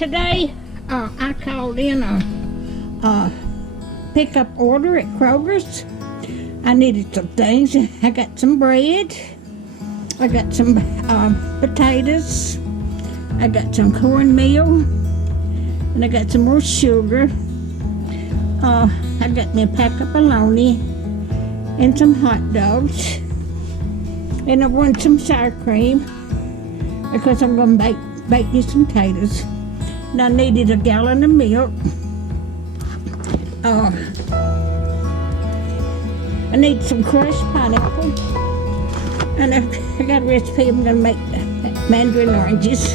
Today, I called in a pickup order at Krogers. I needed some things. I got some bread. I got some potatoes. I got some cornmeal. And I got some more sugar. I got me a pack of bologna and some hot dogs. And I want some sour cream because I'm going to bake me some potatoes. And I needed a gallon of milk. I need some crushed pineapple. And I got a recipe. I'm going to make mandarin oranges.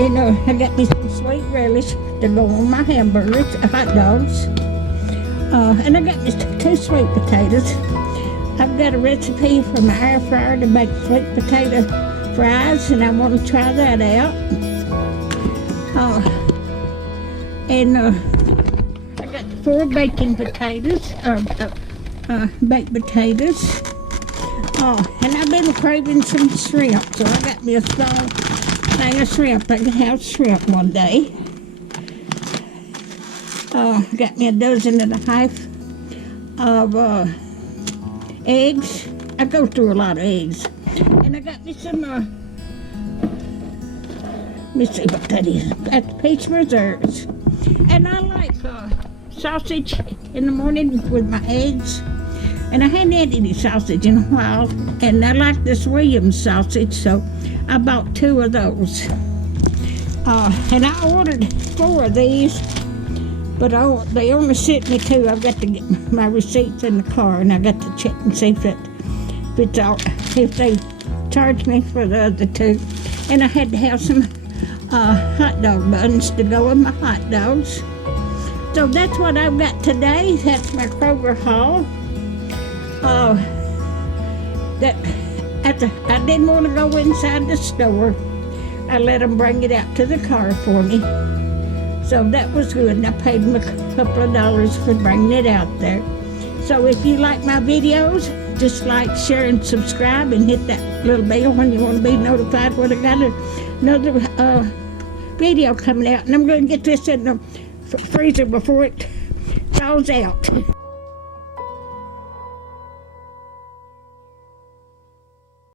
And I got me some sweet relish to go on my hamburgers, hot dogs. And I got me 2 sweet potatoes. I've got a recipe for my air fryer to make sweet potato fries, and I want to try that out. And I got 4 baking potatoes, baked potatoes. And I've been craving some shrimp, so I got me a small thing of shrimp. I can have shrimp one day. Got me a 12.5 of eggs. I go through a lot of eggs. And I got me some, let me see what that is. That's peach preserves. And I like sausage in the morning with my eggs. And I hadn't had any sausage in a while. And I like this Williams sausage, so I bought 2 of those. And I ordered 4 of these. But they only sent me 2. I've got to get my receipts in the car, and I got to check and see if they charged me for the other 2. And I had to have some hot dog buns to go with my hot dogs. So that's what I've got today. That's my Kroger haul. I didn't want to go inside the store. I let them bring it out to the car for me. So that was good, and I paid them a couple of dollars for bringing it out there. So if you like my videos, just like, share, and subscribe, and hit that little bell when you want to be notified when I got another video coming out. And I'm going to get this in the freezer before it thaws out.